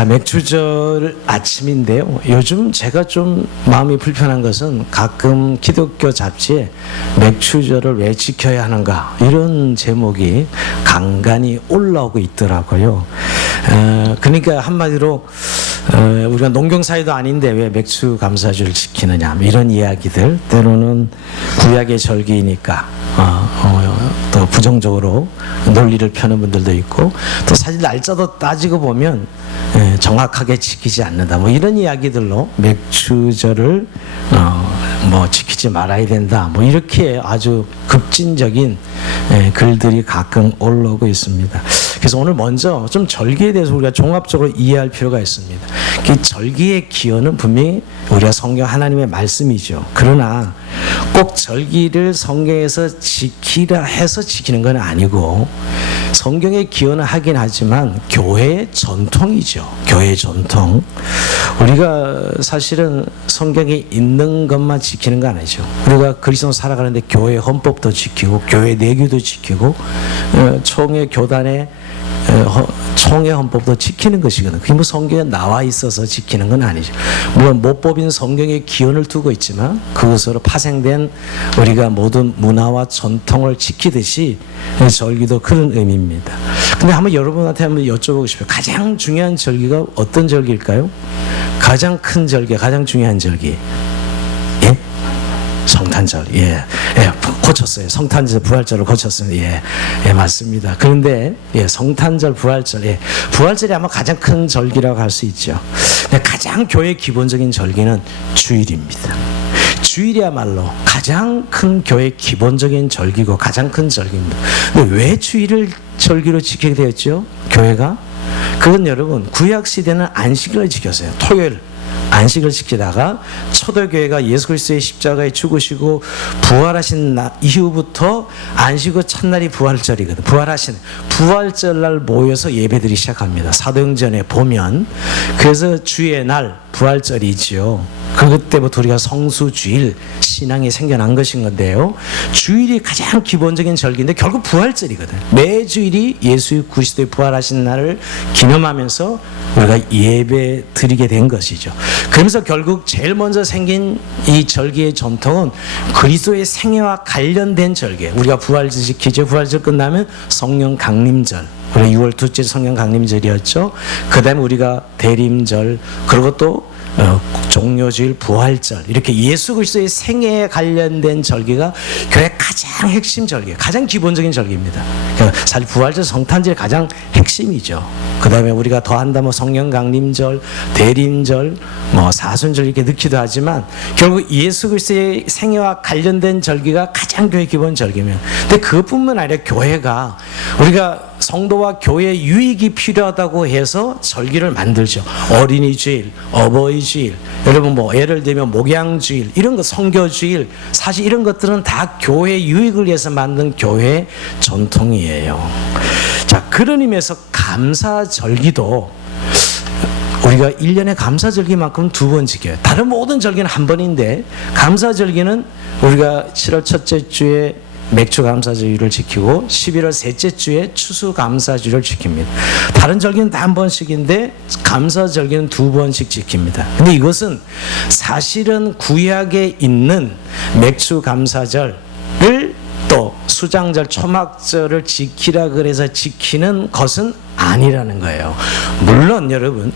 자, 맥주절 아침인데요. 요즘 제가 좀 마음이 불편한 것은 가끔 기독교 잡지에 맥주절을 왜 지켜야 하는가 이런 제목이 간간히 올라오고 있더라고요. 그러니까 한마디로 우리가 농경사회도 아닌데 왜 맥주 감사주를 지키느냐 이런 이야기들, 때로는 구약의 절기이니까 또 부정적으로 논리를 펴는 분들도 있고, 또 사실 날짜도 따지고 보면 정확하게 지키지 않는다 뭐 이런 이야기들로 맥주절을 지키지 말아야 된다 뭐 이렇게 아주 급진적인 글들이 가끔 올라오고 있습니다. 그래서 오늘 먼저 좀 절기에 대해서 우리가 종합적으로 이해할 필요가 있습니다. 그 절기의 기원은 분명히 우리가 성경 하나님의 말씀이죠. 그러나 꼭 절기를 성경에서 지키라 해서 지키는 건 아니고, 성경의 기원은 하긴 하지만 교회의 전통이죠. 교회의 전통. 우리가 사실은 성경에 있는 것만 지키는 거 아니죠. 우리가 그리스도 살아가는데 교회 헌법도 지키고 교회 내규도 지키고 총회 교단의 총회 헌법도 지키는 것이거든요. 그게 뭐 성경에 나와 있어서 지키는 건 아니죠. 물론 모법인 성경의 기원을 두고 있지만 그것으로 파생된 우리가 모든 문화와 전통을 지키듯이 절기도 그런 의미입니다. 근데 한번 여러분한테 한번 여쭤보고 싶어요. 가장 중요한 절기가 어떤 절기일까요? 가장 큰 절기, 가장 중요한 절기. 예? 성탄절. 예, 고쳤어요. 성탄절, 부활절을 고쳤어요. 예, 맞습니다. 그런데 성탄절, 부활절, 부활절이 아마 가장 큰 절기라고 할 수 있죠. 근데 가장 교회의 기본적인 절기는 주일입니다. 주일이야말로 가장 큰 교회의 기본적인 절기고 가장 큰 절기입니다. 근데 왜 주일을 절기로 지키게 되었죠? 교회가? 그건 여러분, 구약 시대는 안식일을 지켰어요. 토요일 안식을 지키다가 초대교회가 예수 그리스도의 십자가에 죽으시고 부활하신 이후부터 안식 후 첫날이 부활절이거든. 부활절날 모여서 예배드리기 시작합니다. 사도행전에 보면. 그래서 주의 날 부활절이지요. 그때부터 우리가 성수주일 신앙이 생겨난 것인 건데요. 주일이 가장 기본적인 절기인데 결국 부활절이거든. 매주일이 예수 그리스도의 부활하신 날을 기념하면서 우리가 예배 드리게 된 것이죠. 그러면서 결국 제일 먼저 생긴 이 절기의 전통은 그리스도의 생애와 관련된 절기예요. 우리가 부활절 지키죠. 부활절 끝나면 성령 강림절, 우리 6월 둘째 성령 강림절이었죠. 그 다음에 우리가 대림절, 그리고 또 종료주일, 부활절, 이렇게 예수 그리스도의 생애에 관련된 절기가 교회의 가장 핵심 절기, 가장 기본적인 절기입니다. 그러니까 사실 부활절, 성탄절이 가장 핵심이죠. 그 다음에 우리가 더한다면 성령 강림절, 대림절, 사순절 이렇게 넣기도 하지만 결국 예수 그리스도의 생애와 관련된 절기가 가장 교회의 기본 절기면, 근데 그것뿐만 아니라 교회가 우리가 성도와 교회 유익이 필요하다고 해서 절기를 만들죠. 어린이주일, 어버이주일, 여러분 예를 들면 목양주일, 이런 거, 성교주일, 사실 이런 것들은 다 교회 유익을 위해서 만든 교회 전통이에요. 자, 그런 의미에서 감사절기도 우리가 1년에 감사절기만큼 2번 지켜요. 다른 모든 절기는 한 번인데 감사절기는 우리가 7월 첫째 주에 맥주 감사주일을 지키고 11월 셋째 주에 추수 감사주일을 지킵니다. 다른 절기는 다 한 번씩인데 감사절기는 2번씩 지킵니다. 근데 이것은 사실은 구약에 있는 맥주 감사절을 또 수장절, 초막절을 지키라 그래서 지키는 것은 아니라는 거예요. 물론 여러분,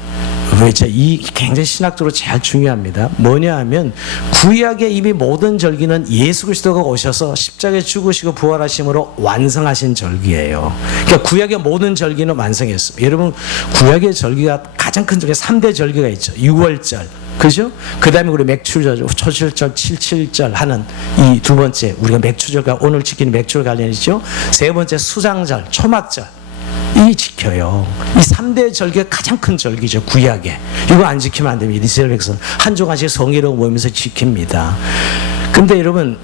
이 굉장히 신학적으로 제일 중요합니다. 뭐냐 하면 구약의 이미 모든 절기는 예수 그리스도가 오셔서 십자가에 죽으시고 부활하심으로 완성하신 절기예요. 그러니까 구약의 모든 절기는 완성했습니다. 여러분, 구약의 절기가 가장 큰 절기 3대 절기가 있죠. 6월절, 그죠? 그 다음에 우리 맥추절, 초실절, 칠칠절 하는 이 두 번째, 우리가 맥추절과 오늘 지키는 맥추절 관련이죠. 세 번째 수장절, 초막절, 이 지켜요. 이 3대 절기가 가장 큰 절기죠. 구약에. 이거 안 지키면 안 됩니다. 이스라엘 백성은 한 주간씩 성의로 모이면서 지킵니다. 근데 여러분,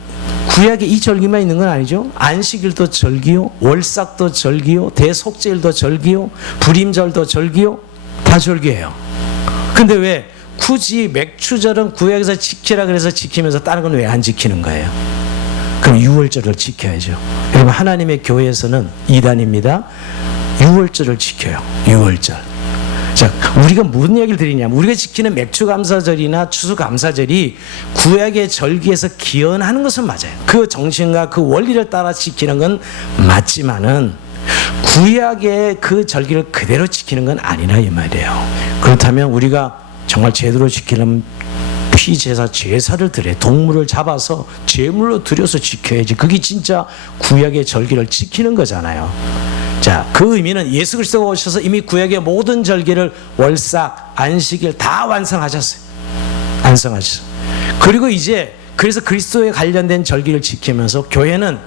구약에 이 절기만 있는 건 아니죠. 안식일도 절기요, 월삭도 절기요, 대속죄일도 절기요, 불임절도 절기요, 다 절기예요. 근데 왜 굳이 맥추절은 구약에서 지키라 그래서 지키면서 다른 건 왜 안 지키는 거예요? 그럼 6월절을 지켜야죠. 여러분, 하나님의 교회에서는 이단입니다. 6월절을 지켜요. 6월절. 자, 우리가 무슨 얘기를 드리냐면 우리가 지키는 맥추감사절이나 추수감사절이 구약의 절기에서 기원하는 것은 맞아요. 그 정신과 그 원리를 따라 지키는 건 맞지만은 구약의 그 절기를 그대로 지키는 건 아니라 이 말이에요. 그렇다면 우리가 정말 제대로 지키려면 피제사, 제사를 드려 동물을 잡아서 제물로 드려서 지켜야지. 그게 진짜 구약의 절기를 지키는 거잖아요. 자, 그 의미는 예수 그리스도가 오셔서 이미 구약의 모든 절기를 월삭, 안식일 다 완성하셨어요. 완성하셨어요. 그리고 이제 그래서 그리스도에 관련된 절기를 지키면서 교회는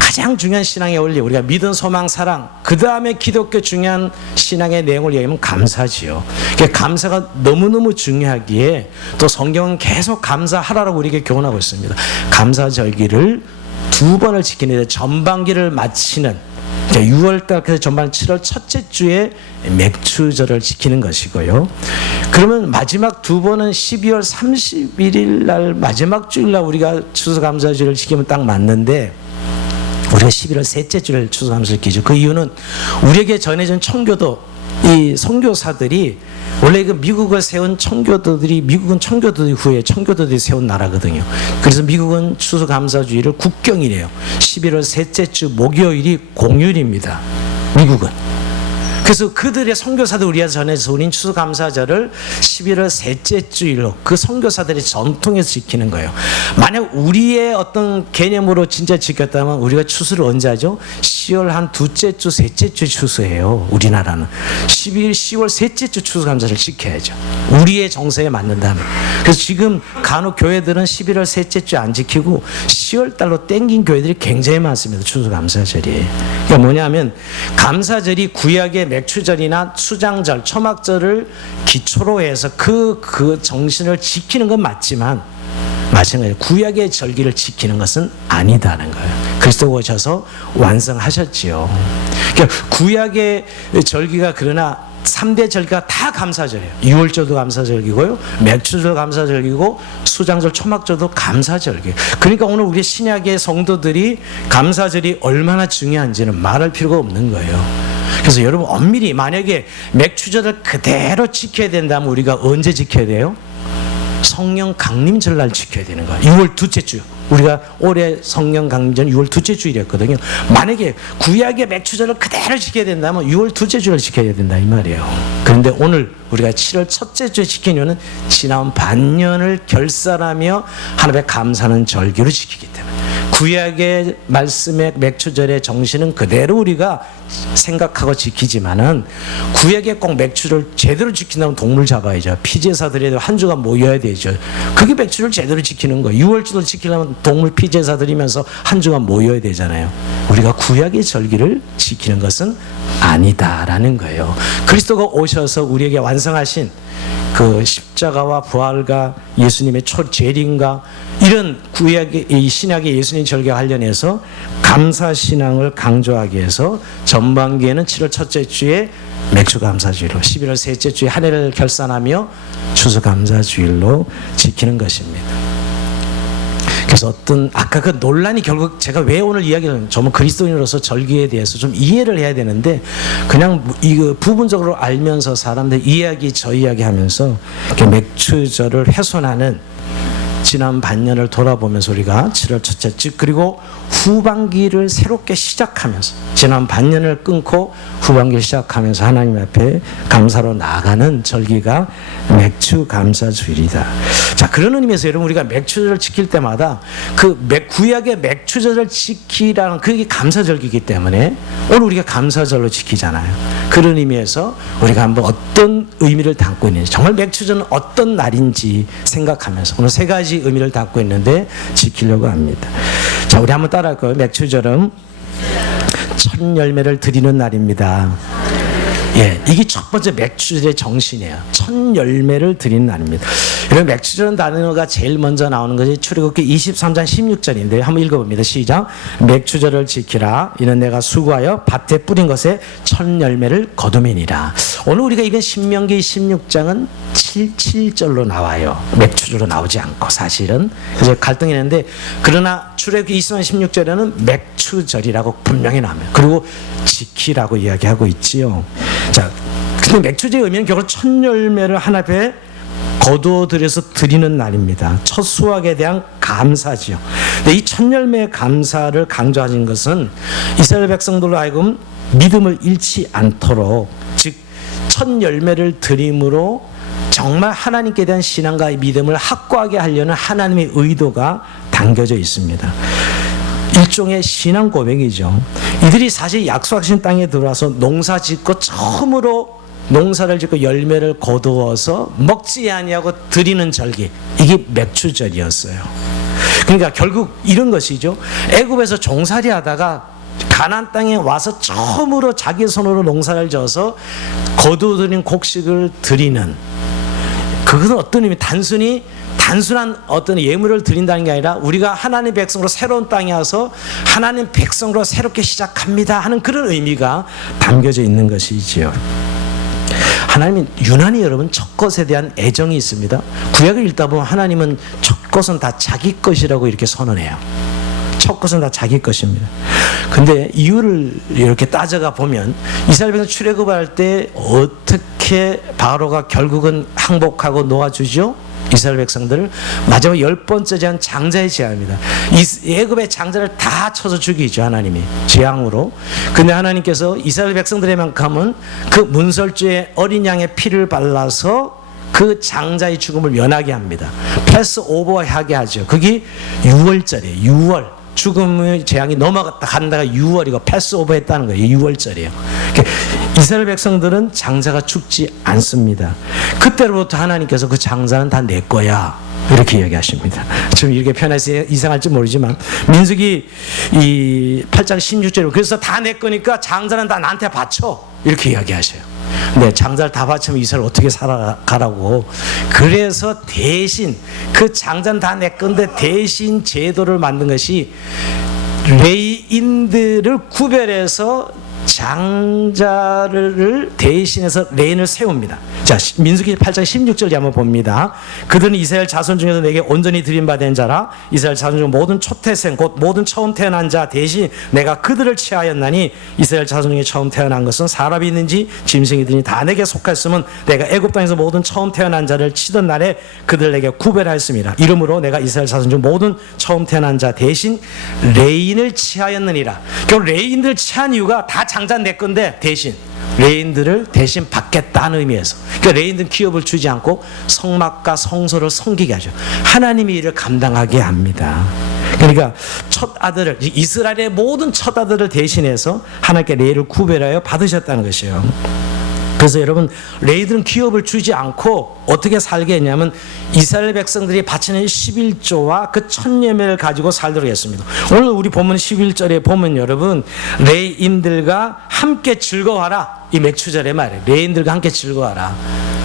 가장 중요한 신앙의 원리, 우리가 믿음, 소망, 사랑, 그 다음에 기독교 중요한 신앙의 내용을 얘기하면 감사지요. 그러니까 감사가 너무너무 중요하기에 또 성경은 계속 감사하라고 우리에게 교훈하고 있습니다. 감사 절기를 2번을 지키는데 전반기를 마치는 6월달까지 전반 7월 첫째 주에 맥추절을 지키는 것이고요. 그러면 마지막 2번은 12월 31일 날 마지막 주일 날 우리가 추수감사주를 지키면 딱 맞는데 우리가 11월 셋째 주를 추수감사를 지키죠. 그 이유는 우리에게 전해진 청교도 이 선교사들이 원래 그 미국을 세운 청교도들이 미국은 청교도들 후에 청교도들이 세운 나라거든요. 그래서 미국은 추수감사주의를 국경이래요. 11월 셋째 주 목요일이 공휴일입니다. 미국은. 그래서 그들의 선교사들 우리한테 전해서 우린 추수감사절을 11월 셋째 주일로 그 선교사들의 전통에서 지키는 거예요. 만약 우리의 어떤 개념으로 진짜 지켰다면 우리가 추수를 언제 하죠? 10월 한 둘째 주, 셋째 주 추수해요. 우리나라는 10월 셋째 주 추수감사를 지켜야죠. 우리의 정서에 맞는다면. 그래서 지금 간혹 교회들은 11월 셋째 주 안 지키고 10월 달로 땡긴 교회들이 굉장히 많습니다. 추수감사절이. 그러니까 뭐냐면 감사절이 구약의 맥추절이나 수장절, 초막절을 기초로 해서 그 정신을 지키는 건 맞지만 마찬가지로 구약의 절기를 지키는 것은 아니다는 거예요. 그리스도가 오셔서 완성하셨지요. 그러니까 구약의 절기가 그러나 3대 절기가 다 감사절이에요. 6월절도 감사절기고요, 맥추절 감사절기고, 수장절, 초막절도 감사절기예요. 그러니까 오늘 우리 신약의 성도들이 감사절이 얼마나 중요한지는 말할 필요가 없는 거예요. 그래서 여러분 엄밀히 만약에 맥추절을 그대로 지켜야 된다면 우리가 언제 지켜야 돼요? 성령 강림절 날 지켜야 되는 거예요. 6월 둘째 주. 우리가 올해 성령 강림절 6월 둘째 주일이었거든요. 만약에 구약의 맥추절을 그대로 지켜야 된다면 6월 둘째 주를 지켜야 된다 이 말이에요. 그런데 오늘 우리가 7월 첫째 주에 지키는 이유는 지난 반년을 결산하며 하나님의 감사하는 절기로 지키기 때문에 구약의 말씀의 맥추절의 정신은 그대로 우리가 생각하고 지키지만은 구약의 꼭 맥추를 제대로 지킨다면 동물 잡아야죠. 피제사들이 한 주간 모여야 되죠. 그게 맥추를 제대로 지키는 거예요. 6월주도 지키려면 동물 피제사 드리면서 한 주간 모여야 되잖아요. 우리가 구약의 절기를 지키는 것은 아니다라는 거예요. 그리스도가 오셔서 우리에게 완성하신 그 십자가와 부활과 예수님의 재림과 이런 구약의 이 신약의 예수님 절기와 관련해서 감사 신앙을 강조하기 위해서 전반기에는 7월 첫째 주에 맥추감사주일로, 11월 셋째 주에 한 해를 결산하며 추수감사주일로 지키는 것입니다. 그래서 어떤 아까 그 논란이 결국 제가 왜 오늘 이야기를 저는 그리스도인으로서 절기에 대해서 좀 이해를 해야 되는데 그냥 이거 부분적으로 알면서 사람들 이야기 저 이야기 하면서 이렇게 맥추절을 훼손하는 지난 반년을 돌아보면서 우리가 7월 첫째 주 그리고 후반기를 새롭게 시작하면서 지난 반년을 끊고 후반기를 시작하면서 하나님 앞에 감사로 나아가는 절기가 맥추감사주일이다. 자, 그런 의미에서 여러분 우리가 맥추절을 지킬 때마다 그 구약의 맥추절을 지키라는 그게 감사절기이기 때문에 오늘 우리가 감사절로 지키잖아요. 그런 의미에서 우리가 한번 어떤 의미를 담고 있는지 정말 맥추절은 어떤 날인지 생각하면서 오늘 세 가지 의미를 담고 있는데 지키려고 합니다. 자, 우리 한번 따라할 거예요. 맥추절은 첫 열매를 드리는 날입니다. 예, 이게 첫 번째 맥추절의 정신이에요. 첫 열매를 드리는 날입니다. 여러분 맥추절은 단어가 제일 먼저 나오는 것이 출애굽기 23장 16절인데 한번 읽어봅니다. 시작. 맥추절을 지키라. 이는 내가 수고하여 밭에 뿌린 것에 첫 열매를 거두매니라. 오늘 우리가 읽은 신명기 16장은 7절로 나와요. 맥추절로 나오지 않고 사실은. 그래서 갈등이 있는데 그러나 출애굽기 23장 16절에는 맥추절이라고 분명히 나와요. 그리고 지키라고 이야기하고 있지요. 자, 근데 맥추제의 의미는 결국 첫 열매를 하나님께 거두어 들여서 드리는 날입니다. 첫 수확에 대한 감사지요. 근데 이 첫 열매의 감사를 강조하신 것은 이스라엘 백성들로 하여금 믿음을 잃지 않도록, 즉 첫 열매를 드림으로 정말 하나님께 대한 신앙과 믿음을 확고하게 하려는 하나님의 의도가 담겨져 있습니다. 일종의 신앙 고백이죠. 이들이 사실 약속하신 땅에 들어와서 농사 짓고 처음으로 농사를 짓고 열매를 거두어서 먹지 아니하고 드리는 절기, 이게 맥추절이었어요. 그러니까 결국 이런 것이죠. 애굽에서 종살이 하다가 가나안 땅에 와서 처음으로 자기 손으로 농사를 져서 거두어들인 곡식을 드리는, 그것은 어떤 의미, 단순한 어떤 예물을 드린다는 게 아니라 우리가 하나님 백성으로 새로운 땅에 와서 하나님 백성으로 새롭게 시작합니다 하는 그런 의미가 담겨져 있는 것이지요. 하나님은 유난히 여러분 첫 것에 대한 애정이 있습니다. 구약을 읽다 보면 하나님은 첫 것은 다 자기 것이라고 이렇게 선언해요. 첫 것은 다 자기 것입니다. 근데 이유를 이렇게 따져가 보면 이스라엘 백성 출애굽할 때 어떻게 바로가 결국은 항복하고 놓아주죠? 이스라엘 백성들을 마지막 10번째 제한 장자의 제한입니다. 애굽의 장자를 다 쳐서 죽이죠, 하나님이 재앙으로. 근데 하나님께서 이스라엘 백성들에만큼은 그 문설주에 어린 양의 피를 발라서 그 장자의 죽음을 면하게 합니다. 패스 오버하게 하죠. 그게 6월절이에요. 6월. 죽음의 재앙이 넘어갔다 간다가 6월이고 패스오버 했다는 거예요. 6월절이에요. 이스라엘 백성들은 장자가 죽지 않습니다. 그때로부터 하나님께서 그 장자는 다 내 거야 이렇게 이야기하십니다. 좀 이렇게 표현해서 이상할지 모르지만 민수기 이 8장 16절에 그래서 다 내 거니까 장자는 다 나한테 바쳐 이렇게 이야기하셔요. 네, 장자를 다 바치면 이스라엘 어떻게 살아가라고. 그래서 대신 그 장자는 다 내 건데 대신 제도를 만든 것이 레위인들을 구별해서 장자를 대신해서 레인을 세웁니다. 자, 민수기 8장 16절 한번 봅니다. 그들은 이스라엘 자손 중에서 내게 온전히 드림받은 자라. 이스라엘 자손 중 모든 초태생 곧 모든 처음 태어난 자 대신 내가 그들을 취하였나니 이스라엘 자손 중에 처음 태어난 것은 사람이 있는지 짐승이든지 다 내게 속했으면 내가 애굽 땅에서 모든 처음 태어난 자를 치던 날에 그들 내게 구별하였습니다. 이러므로 내가 이스라엘 자손 중 모든 처음 태어난 자 대신 레인을 취하였느니라. 결국 레인들을 취한 이유가 다 장자 내 건데 대신 레인들을 대신 받겠다는 의미에서, 그러니까 레인들은 기업을 주지 않고 성막과 성소를 섬기게 하죠. 하나님이 이를 감당하게 합니다. 그러니까 첫 아들을, 이스라엘의 모든 첫 아들을 대신해서 하나님께 레인을 구별하여 받으셨다는 것이에요. 그래서 여러분, 레위들은 기업을 주지 않고 어떻게 살게 했냐면 이스라엘 백성들이 바치는 11조와 그 천예매를 가지고 살도록 했습니다. 오늘 우리 본문 11절에 보면 여러분, 레위인들과 함께 즐거워하라, 이 맥추절의 말이에요. 레위인들과 함께 즐거워하라.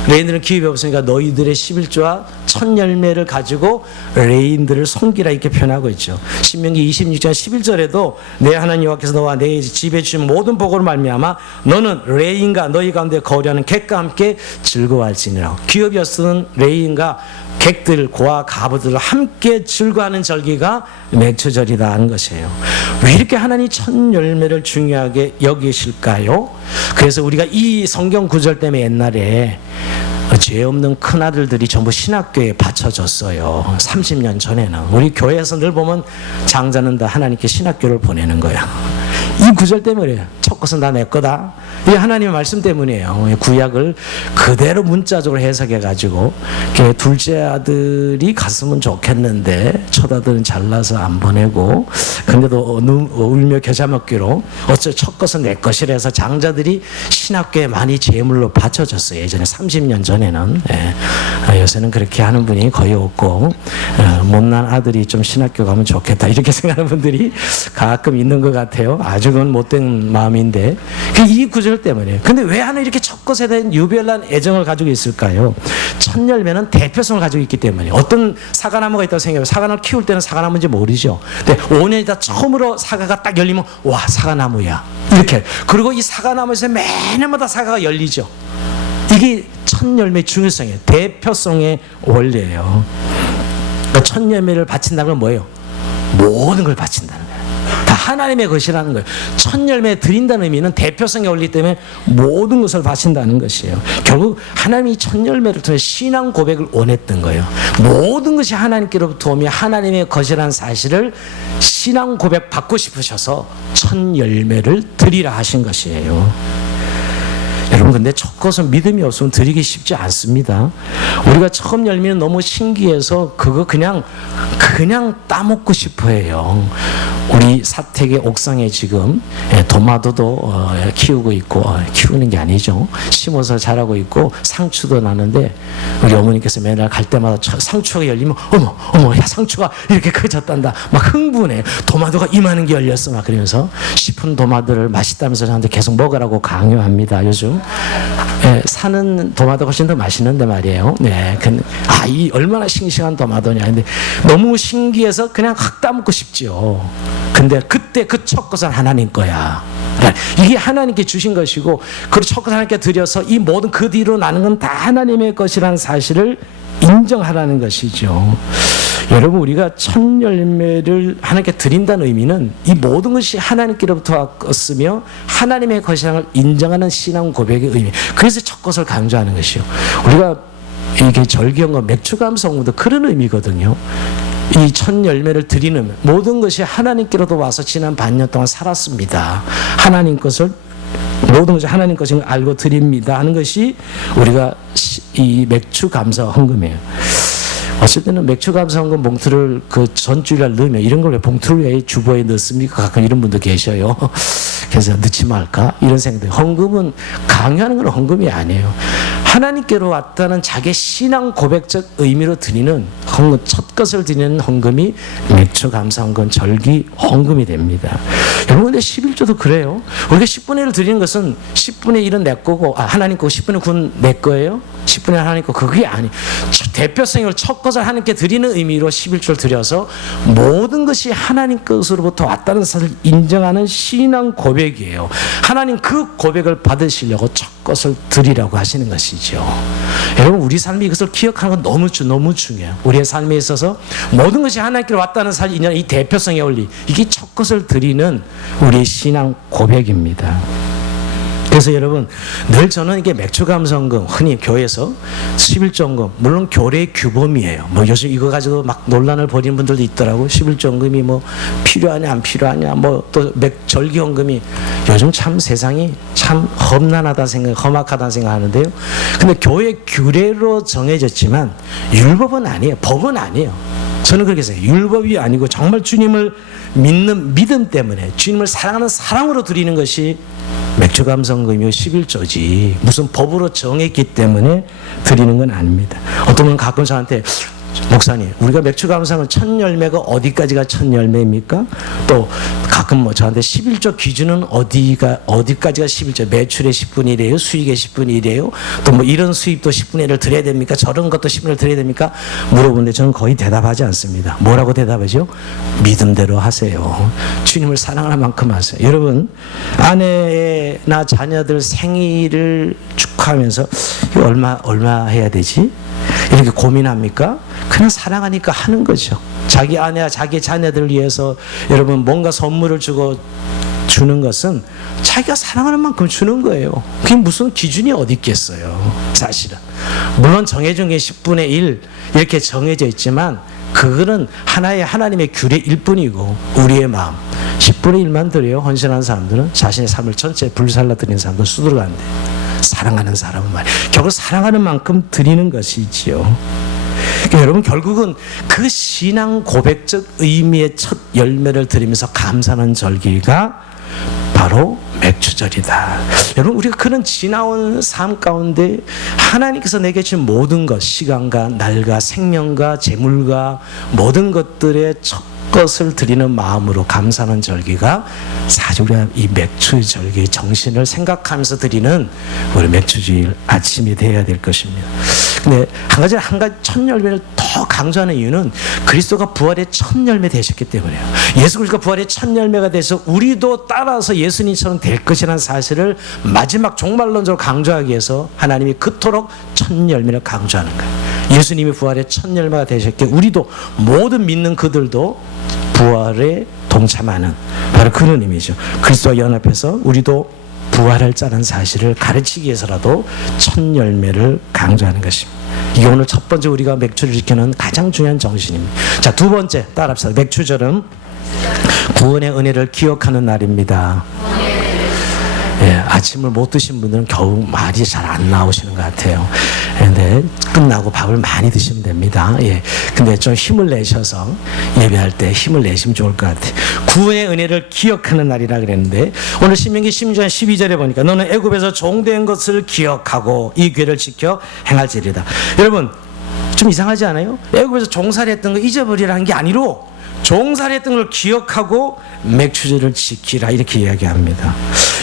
레위인들은 기업이 없으니까 너희들의 11조와 천열매를 가지고 레위인들을 섬기라 이렇게 표현하고 있죠. 신명기 26장 11절에도 내 하나님 여호와께서 너와 내 집에 주신 모든 복으로 말미암아 너는 레위인과 너희 가운데 거류하는 객과 함께 즐거워할지니라. 기업이 없으면 레위인과 객들, 고아, 가부들과 함께 즐거워하는 절기가 맥추절이다 하는 것이에요. 왜 이렇게 하나님 첫 열매를 중요하게 여기실까요? 그래서 우리가 이 성경 구절 때문에 옛날에 죄 없는 큰아들들이 전부 신학교에 바쳐졌어요. 30년 전에는. 우리 교회에서 늘 보면 장자는 다 하나님께 신학교를 보내는 거야. 이 구절 때문에 첫 것은 다 내 거다. 이 하나님의 말씀 때문이에요. 구약을 그대로 문자적으로 해석해가지고 둘째 아들이 갔으면 좋겠는데 첫 아들은 잘나서 안 보내고 근데도 울며 겨자 먹기로 어째 첫 것은 내 것이라 해서 장자들이 신학교에 많이 제물로 바쳐졌어요. 예전에 30년 전에는. 요새는 그렇게 하는 분이 거의 없고 못난 아들이 좀 신학교 가면 좋겠다 이렇게 생각하는 분들이 가끔 있는 것 같아요. 아주 그건 못된 마음인데 이 구절 때문에. 근데 왜 하나님 이렇게 첫 것에 대한 유별난 애정을 가지고 있을까요? 첫 열매는 대표성을 가지고 있기 때문에. 어떤 사과나무가 있다고 생각해요. 사과나무 키울 때는 사과나무인지 모르죠. 근데 5년 있다 처음으로 사과가 딱 열리면 와 사과나무야 이렇게. 그리고 이 사과나무에서 매년마다 사과가 열리죠. 이게 첫 열매의 중요성이에요. 대표성의 원리예요. 그러니까 첫 열매를 바친다는 건 뭐예요? 모든 걸 바친다는 거예요. 다 하나님의 것이라는 거예요. 첫 열매 드린다는 의미는 대표성의 원리 때문에 모든 것을 바친다는 것이에요. 결국 하나님이 첫 열매를 통해 신앙 고백을 원했던 거예요. 모든 것이 하나님께로부터 오며 하나님의 것이라는 사실을 신앙 고백 받고 싶으셔서 첫 열매를 드리라 하신 것이에요. 여러분, 근데 첫 것은 믿음이 없으면 드리기 쉽지 않습니다. 우리가 처음 열매는 너무 신기해서 그거 그냥 따먹고 싶어 해요. 우리 사택의 옥상에 지금 도마도도 키우고 있고, 키우는 게 아니죠. 심어서 자라고 있고 상추도 나는데, 우리 어머니께서 맨날 갈 때마다 상추가 열리면 어머 야 상추가 이렇게 커졌단다 막 흥분해. 도마도가 이만한 게 열렸어 막 그러면서 싶은 도마도를 맛있다면서 저한테 계속 먹으라고 강요합니다. 요즘 사는 도마도가 훨씬 더 맛있는데 말이에요. 네, 이 얼마나 싱싱한 도마도냐. 근데 너무 신기해서 그냥 확 따먹고 싶죠. 근데 그때 그 첫 것은 하나님 거야. 이게 하나님께 주신 것이고, 그 첫 것 하나님께 드려서 이 모든 그 뒤로 나는 건 다 하나님의 것이라는 사실을 인정하라는 것이죠. 여러분, 우리가 첫 열매를 하나님께 드린다는 의미는 이 모든 것이 하나님께로부터 왔으며 하나님의 것이라는 걸 인정하는 신앙 고백의 의미. 그래서 첫 것을 강조하는 것이요. 우리가 이게 절기형과 맥주감성도 그런 의미거든요. 이 첫 열매를 드리는 모든 것이 하나님께로도 와서 지난 반년 동안 살았습니다. 하나님 것을, 모든 것이 하나님 것인 걸 알고 드립니다 하는 것이 우리가 이 맥주 감사 헌금이에요. 어쩔 때는 맥주 감사 헌금 봉투를 그 전주일날 넣으면 이런 걸 왜 봉투를 왜 주보에 넣습니까? 가끔 이런 분도 계셔요. 그래서 넣지 말까? 이런 생각들. 헌금은 강요하는 건 헌금이 아니에요. 하나님께로 왔다는 자기 신앙 고백적 의미로 드리는 헌금, 첫 것을 드리는 헌금이 맥주 감사 헌금, 절기 헌금이 됩니다. 여러분, 근데 11조도 그래요. 우리가 10분의 1을 드리는 것은 10분의 1은 내 거고, 하나님 거고 10분의 9는 내 거예요? 10분의 1 하나님 거, 그게 아니. 대표성을 첫 것을 하나님께 드리는 의미로 11조를 드려서 모든 것이 하나님 것으로부터 왔다는 사실을 인정하는 신앙 고백이에요. 하나님 그 고백을 받으시려고 첫 것을 드리라고 하시는 것이죠. 여러분, 우리 삶이 이것을 기억하는 건 너무 중요해요. 우리의 삶에 있어서 모든 것이 하나님께로 왔다는 사실을 인정하는 이 대표성의 원리, 이게 첫 것을 드리는 우리의 신앙 고백입니다. 그래서 여러분, 늘 저는 이게 맥주감성금, 흔히 교회에서 11조헌금, 물론 교례의 규범이에요. 뭐 요즘 이거 가지고 막 논란을 벌이는 분들도 있더라고. 11조헌금이 뭐 필요하냐 안 필요하냐, 뭐 또 절기헌금이, 요즘 참 세상이 참 험악하다는 생각하는데요. 근데 교회 규례로 정해졌지만 율법은 아니에요. 법은 아니에요. 저는 그렇게 생각해요. 율법이 아니고 정말 주님을 믿는 믿음 때문에, 주님을 사랑하는 사랑으로 드리는 것이 맥주감성금이요 11조지 무슨 법으로 정했기 때문에 드리는 건 아닙니다. 어떤 분은 가끔 저한테, 목사님, 우리가 맥주감성은 첫 열매가 어디까지가 첫 열매입니까? 또 가끔 뭐 저한테 11조 기준은 어디까지가 11조, 매출의 10분의 1이에요? 수익의 10분의 1이에요? 또 뭐 이런 수입도 10분의 1을 드려야 됩니까? 저런 것도 10분의 1을 드려야 됩니까? 물어보는데 저는 거의 대답하지 않습니다. 뭐라고 대답하죠? 믿음대로 하세요. 주님을 사랑하는 만큼 하세요. 여러분, 아내나 자녀들 생일을 축하하면서 이거 얼마 해야 되지? 이렇게 고민합니까? 그냥 사랑하니까 하는 거죠. 자기 아내와 자기 자녀들을 위해서 여러분 뭔가 선물을 주는 것은 자기가 사랑하는 만큼 주는 거예요. 그게 무슨 기준이 어디 있겠어요, 사실은. 물론 정해진 게 10분의 1 이렇게 정해져 있지만 그거는 하나님의 규례일 뿐이고, 우리의 마음 10분의 1만 드려요. 헌신하는 사람들은 자신의 삶을 전체 불살라 드리는 사람들 수두룩한데, 사랑하는 사람은 말이에요. 결국 사랑하는 만큼 드리는 것이지요. 그러니까 여러분, 결국은 그 신앙 고백적 의미의 첫 열매를 드리면서 감사하는 절기가 바로 맥주절이다. 여러분, 우리가 그런 지나온 삶 가운데 하나님께서 내게 주신 모든 것, 시간과 날과 생명과 재물과 모든 것들의 첫 것을 드리는 마음으로 감사하는 절기가 사실 우리가 이 맥주절기 정신을 생각하면서 드리는 우리 맥주주일 아침이 되어야 될 것입니다. 근데 한 가지 첫 열매를 더 강조하는 이유는 그리스도가 부활의 첫 열매 되셨기 때문이에요. 예수 그리스도가 부활의 첫 열매가 돼서 우리도 따라서 예수님처럼 될 것이라는 사실을 마지막 종말론적으로 강조하기 위해서 하나님이 그토록 첫 열매를 강조하는 거예요. 예수님이 부활의 첫 열매가 되셨기에 우리도 모든 믿는 그들도 부활의 동참하는 바로 그런 의미죠. 그리스도와 연합해서 우리도 부활할 자라는 사실을 가르치기 위해서라도 첫 열매를 강조하는 것입니다. 이게 오늘 첫 번째 우리가 맥주를 지키는 가장 중요한 정신입니다. 자, 두 번째 따라합시다. 맥주절은 구원의 은혜를 기억하는 날입니다. 예, 아침을 못 드신 분들은 겨우 말이 잘 안 나오시는 것 같아요. 근데 끝나고 밥을 많이 드시면 됩니다. 예, 근데 좀 힘을 내셔서 예배할 때 힘을 내시면 좋을 것 같아요. 구원의 은혜를 기억하는 날이라 그랬는데 오늘 신명기 16장 12절에 보니까 너는 애굽에서 종된 것을 기억하고 이 궤를 지켜 행할지리다. 여러분 좀 이상하지 않아요? 애굽에서 종살이했던 거 잊어버리라는 게 아니로 종살이했던 걸 기억하고 맥추절을 지키라 이렇게 이야기합니다.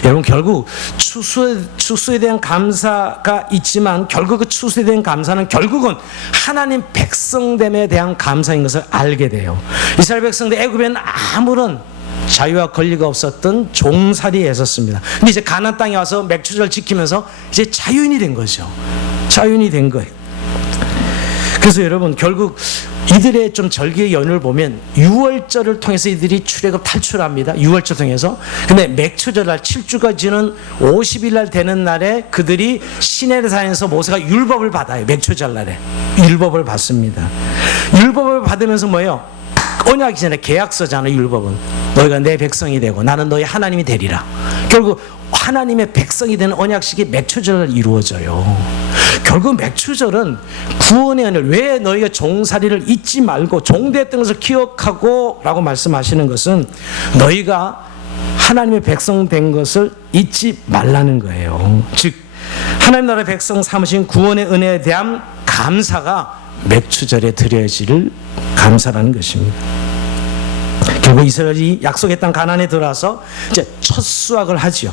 여러분 결국 추수에 대한 감사가 있지만 결국 그 추수에 대한 감사는 결국은 하나님 백성됨에 대한 감사인 것을 알게 돼요. 이스라엘 백성들 애굽에는 아무런 자유와 권리가 없었던 종살이에 있었습니다. 근데 이제 가나안 땅에 와서 맥추절을 지키면서 이제 자유인이 된 거죠. 자유인이 된 거예요. 그래서 여러분 결국 이들의 좀 절기의 연휴를 보면 6월절을 통해서 이들이 출애굽 탈출합니다. 6월절 통해서. 근데 맥추절날 7주가 지는 50일 날 되는 날에 그들이 시내산에서 모세가 율법을 받아요. 맥추절날에 율법을 받습니다. 율법을 받으면서 뭐예요? 언약이 전에 계약서잖아요. 율법은 너희가 내 백성이 되고 나는 너희 하나님이 되리라. 결국 하나님의 백성이 되는 언약식이 맥추절날 이루어져요. 결국 맥추절은 구원의 은혜를 왜 너희가 종살이를 잊지 말고 종되었던 것을 기억하고 라고 말씀하시는 것은 너희가 하나님의 백성 된 것을 잊지 말라는 거예요. 즉 하나님 나라의 백성 삼으신 구원의 은혜에 대한 감사가 맥추절에 드려지를 감사라는 것입니다. 결국 이스라엘이 약속의 땅 가나안에 들어와서 이제 첫 수확을 하지요.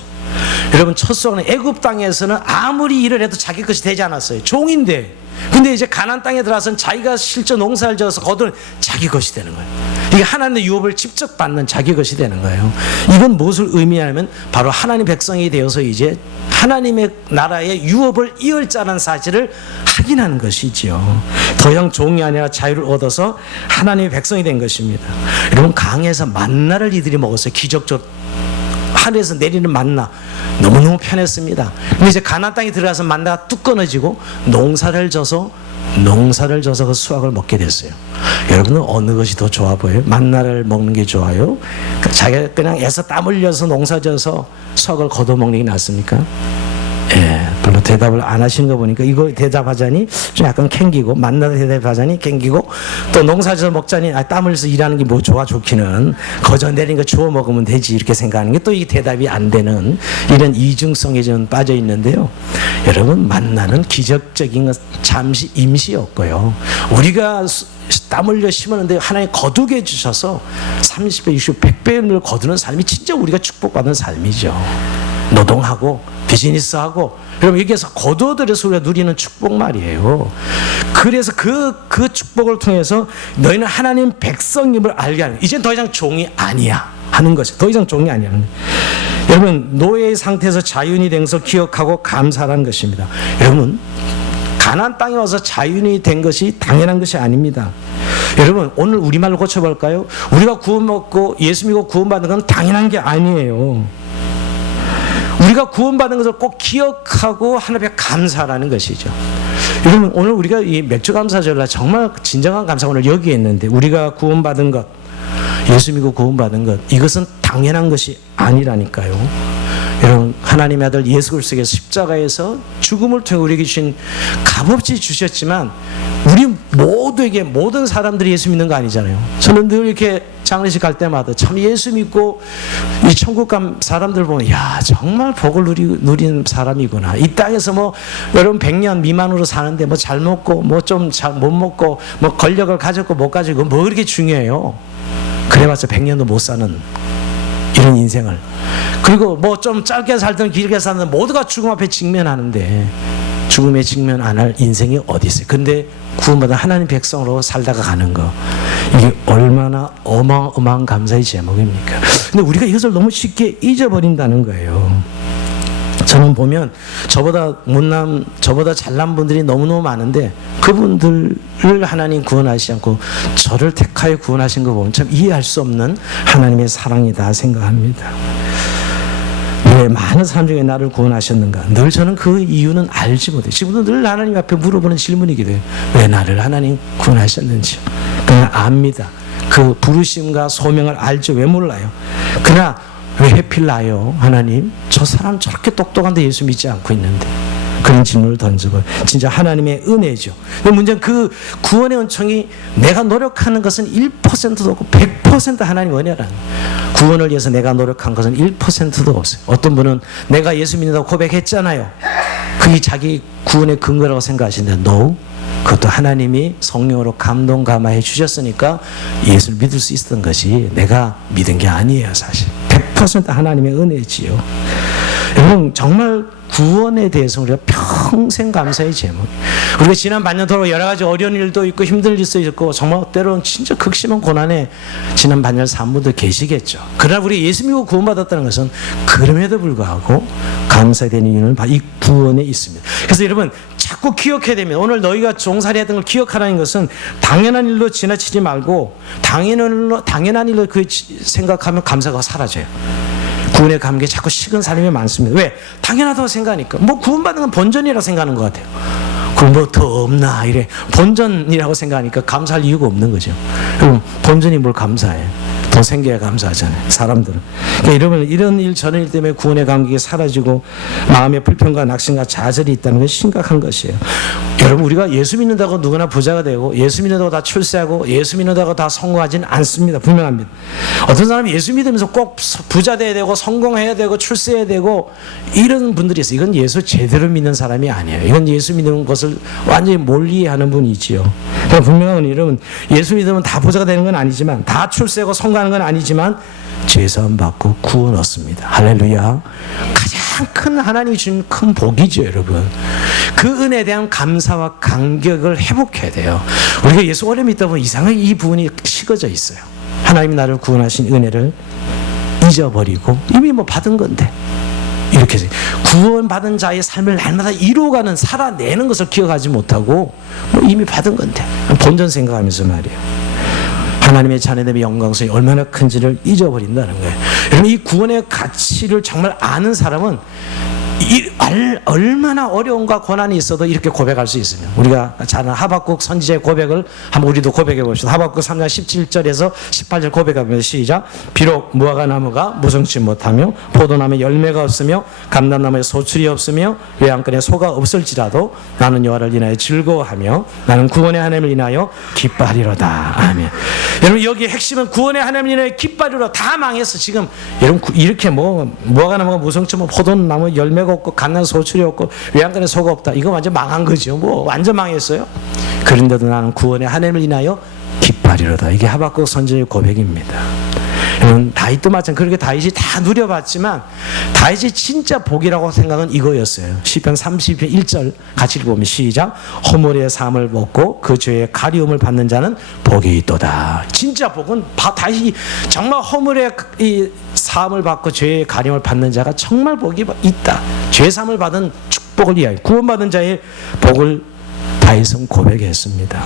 여러분 첫 수확은 애굽 땅에서는 아무리 일을 해도 자기 것이 되지 않았어요. 종인데. 근데 이제 가나안 땅에 들어와서는 자기가 실제 농사를 지어서 거둔 자기 것이 되는 거예요. 이게 하나님의 유업을 직접 받는 자기 것이 되는 거예요. 이건 무엇을 의미하냐면 바로 하나님 백성이 되어서 이제 하나님의 나라의 유업을 이을 자라는 사실을 확인하는 것이지요. 더 이상 종이 아니라 자유를 얻어서 하나님의 백성이 된 것입니다. 여러분 강에서 만나를 이들이 먹었어요. 기적적 하늘에서 내리는 만나 너무너무 편했습니다. 근데 이제 가나안 땅에 들어가서 만나가 뚝 끊어지고 농사를 져서 그 수확을 먹게 됐어요. 여러분은 어느 것이 더 좋아 보여요? 만나를 먹는 게 좋아요? 자기가 그냥 애써 땀 흘려서 농사 져서 수확을 거둬 먹는 게 낫습니까? 예, 별로 대답을 안 하시는 거 보니까 이거 대답하자니 좀 약간 캥기고 만나다 대답하자니 캥기고 또 농사져서 먹자니 땀 흘려서 일하는 게 뭐 좋기는 거저 내린 거 주워 먹으면 되지 이렇게 생각하는 게 또 이 대답이 안 되는 이런 이중성에 좀 빠져 있는데요. 여러분 만나는 기적적인 것 잠시 임시였고요. 우리가 땀 흘려 심었는데 하나님 거두게 해주셔서 30배, 60배, 100배를 거두는 삶이 진짜 우리가 축복받는 삶이죠. 노동하고 비즈니스하고 여러분 여기에서 거두어들여서 우리가 누리는 축복 말이에요. 그래서 그 축복을 통해서 너희는 하나님 백성임을 알게 하는 이젠 더 이상 종이 아니야 하는 것이 더 이상 종이 아니야. 여러분 노예의 상태에서 자유인이 된 것을 기억하고 감사하는 것입니다. 여러분 가나안 땅에 와서 자유인이 된 것이 당연한 것이 아닙니다. 여러분 오늘 우리말로 고쳐볼까요? 우리가 구원 먹고 예수 믿고 구원받는 건 당연한 게 아니에요. 우리가 구원받은 것을 꼭 기억하고 하나님 앞에 감사하라는 것이죠. 여러분 오늘 우리가 이 맥주감사절날 정말 진정한 감사가 오늘 여기에 있는데 우리가 구원받은 것 예수 믿고 구원받은 것 이것은 당연한 것이 아니라니까요. 여러분 하나님의 아들 예수 그리스도께서 십자가에서 죽음을 통해 우리에게 주신 값없이 주셨지만 우리 모두에게 모든 사람들이 예수 믿는 거 아니잖아요. 저는 늘 이렇게 장례식 갈 때마다 참 예수 믿고 이 천국 간 사람들 보면 야 정말 복을 누리는 사람이구나. 이 땅에서 뭐 여러분 100년 미만으로 사는데 뭐 잘 먹고 뭐 좀 잘 못 먹고 뭐 권력을 가졌고 못 가지고 뭐 그렇게 중요해요. 그래봤자 100년도 못 사는 이런 인생을 그리고 뭐 좀 짧게 살든 길게 살든 모두가 죽음 앞에 직면하는데 죽음에 직면 안 할 인생이 어디 있어요. 근데 구원받은 하나님 백성으로 살다가 가는 거 이게 얼마나 어마어마한 감사의 제목입니까. 근데 우리가 이것을 너무 쉽게 잊어버린다는 거예요. 저는 보면 저보다 못남, 저보다 잘난 분들이 너무너무 많은데 그분들을 하나님 구원하시지 않고 저를 택하여 구원하신 거 보면 참 이해할 수 없는 하나님의 사랑이다 생각합니다. 왜 많은 사람 중에 나를 구원하셨는가? 늘 저는 그 이유는 알지 못해요. 지금도 늘 하나님 앞에 물어보는 질문이기도 해요. 왜 나를 하나님 구원하셨는지. 그냥 압니다. 그 부르심과 소명을 알죠. 왜 몰라요? 그러나 왜 해필 나요? 하나님, 저 사람 저렇게 똑똑한데 예수 믿지 않고 있는데. 그런 질문을 던져봐요. 진짜 하나님의 은혜죠. 문제는 그 구원의 은총이 내가 노력하는 것은 1%도 없고 100% 하나님 은혜라는 거예요. 구원을 위해서 내가 노력한 것은 1%도 없어요. 어떤 분은 내가 예수 믿는다고 고백했잖아요. 그게 자기 구원의 근거라고 생각하시는데 no. 그것도 하나님이 성령으로 감동 감화해 주셨으니까 예수를 믿을 수 있었던 것이 내가 믿은 게 아니에요. 사실 100% 하나님의 은혜지요. 여러분 정말 구원에 대해서 우리가 평생 감사의 제목. 우리가 지난 반년도로 여러 가지 어려운 일도 있고 힘든 일도 있고 정말 때로는 진짜 극심한 고난에 지난 반년 산 분도 계시겠죠. 그러나 우리 예수 믿고 구원받았다는 것은 그럼에도 불구하고 감사해야 되는 이유는 바로 이 구원에 있습니다. 그래서 여러분 자꾸 기억해야 됩니다. 오늘 너희가 종살이 했던 걸 기억하라는 것은 당연한 일로 지나치지 말고 당연한 일로 그 생각하면 감사가 사라져요. 구원의 감격에 자꾸 식은 사람이 많습니다. 왜? 당연하다고 생각하니까. 뭐 구원받는 건 본전이라고 생각하는 것 같아요. 그럼 뭐 더 없나 이래 본전이라고 생각하니까 감사할 이유가 없는 거죠. 그럼 본전이 뭘 감사해? 더 생겨야 감사하잖아요. 사람들은. 그러니까 여러분 이런 일 저런 일 때문에 구원의 감격이 사라지고 마음의 불평과 낙심과 좌절이 있다는 것이 심각한 것이에요. 여러분 우리가 예수 믿는다고 누구나 부자가 되고 예수 믿는다고 다 출세하고 예수 믿는다고 다 성공하지는 않습니다. 분명합니다. 어떤 사람이 예수 믿으면서 꼭 부자 돼야 되고 성공해야 되고 출세해야 되고 이런 분들이 있어요. 이건 예수 제대로 믿는 사람이 아니에요. 이건 예수 믿는 것을 완전히 몰리하는 분이지요. 그러니까 분명한 건 여러분 예수 믿으면 다 부자가 되는 건 아니지만 다 출세하고 성공하는 건 아니지만 죄사함 받고 구원 얻습니다. 할렐루야. 가장 큰 하나님이 주신 큰 복이죠, 여러분. 그 은혜에 대한 감사와 감격을 회복해야 돼요. 우리가 예수 오래 믿다 보면 이상하게 이 부분이 식어져 있어요. 하나님이 나를 구원하신 은혜를 잊어버리고 이미 뭐 받은 건데 이렇게 구원받은 자의 삶을 날마다 이루어가는 살아내는 것을 기억하지 못하고 뭐 이미 받은 건데 본전 생각하면서 말이에요. 하나님의 자녀됨의 영광성이 얼마나 큰지를 잊어버린다는 거예요. 여러분 이 구원의 가치를 정말 아는 사람은 얼마나 어려움과 고난이 있어도 이렇게 고백할 수 있으면 우리가 잘 아는 하박국 선지자의 고백을 한번 우리도 고백해 봅시다. 하박국 3장 17절에서 18절 고백하면 시작. 비록 무화과 나무가 무성치 못하며 포도나무에 열매가 없으며 감람나무에 소출이 없으며 외양간에 소가 없을지라도 나는 여호와를 인하여 즐거워하며 나는 구원의 하나님을 인하여 기뻐하리로다. 아멘. 여러분 여기 핵심은 구원의 하나님을 인하여 기뻐하리로다. 다 망했어 지금. 여러분 이렇게 뭐 무화과 나무가 무성치 뭐 포도나무 열매가 없고 갓난 소출이 없고 외양간에 소가 없다. 이거 완전 망한 거죠. 뭐 완전 망했어요. 그런데도 나는 구원의 하나님을 인하여 기뻐하리로다. 이게 하박국 선지자의 고백입니다. 여러분 다윗도 마찬가지. 그렇게 다윗이 다 누려봤지만 다윗이 진짜 복이라고 생각은 이거였어요. 시편 32편 1절 같이 읽어보면 시작. 허물의 삶을 먹고 그 죄의 가리움을 받는 자는 복이 있도다. 진짜 복은 다윗이 정말 허물의 이 사함을 받고 죄의 가림을 받는 자가 정말 복이 있다. 죄 사함을 받은 축복을 위하여 구원받은 자의 복을 다윗은 고백했습니다.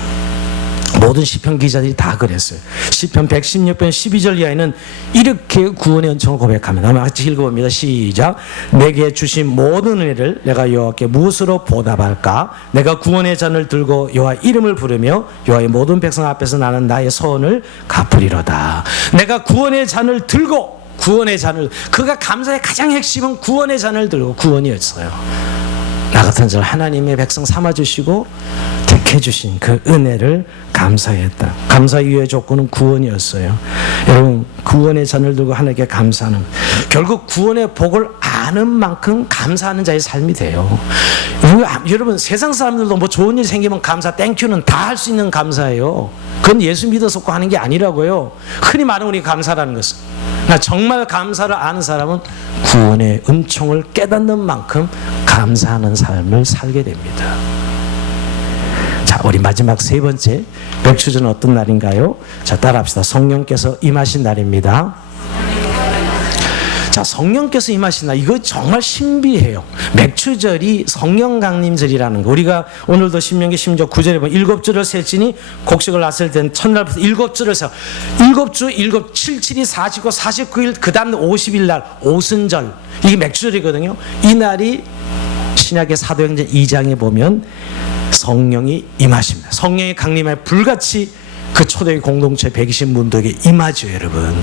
모든 시편 기자들이 다 그랬어요. 시편 116편 12절 이하에는 이렇게 구원의 은총을 고백합니다. 한번 같이 읽어봅니다. 시작. 내게 주신 모든 은혜를 내가 여호와께 무엇으로 보답할까? 내가 구원의 잔을 들고 여호와 이름을 부르며 여호와의 모든 백성 앞에서 나는 나의 소원을 갚으리로다. 내가 구원의 잔을 들고 구원의 잔을 그가 감사의 가장 핵심은 구원의 잔을 들고 구원이었어요. 나 같은 자를 하나님의 백성 삼아주시고 택해주신 그 은혜를 감사했다. 감사 이유의 조건은 구원이었어요. 여러분 구원의 잔을 들고 하나님께 감사하는 결국 구원의 복을 아는 만큼 감사하는 자의 삶이 돼요. 여러분 세상 사람들도 뭐 좋은 일 생기면 감사 땡큐는 다 할 수 있는 감사예요. 그건 예수 믿어서 하는 게 아니라고요. 흔히 말하는 우리 감사라는 것은 정말 감사를 아는 사람은 구원의 은총을 깨닫는 만큼 감사하는 삶을 살게 됩니다. 자, 우리 마지막 세 번째 백추전은 어떤 날인가요? 자, 따라합시다. 성령께서 임하신 날입니다. 자, 자, 성령께서 임하신다. 이거 정말 신비해요. 맥추절이 성령 강림절이라는 거. 우리가 오늘도 신명기 10장 9절에 보면 7주를 셀지니 곡식을 났을 땐 첫날부터 7주를 세. 7주 77이 49 49일 그 다음 50일 날 오순절. 이게 맥추절이거든요. 이 날이 신약의 사도행전 2장에 보면 성령이 임하십니다. 성령이 강림하여 불같이 그 초대의 공동체 120문도에게 임하죠, 여러분.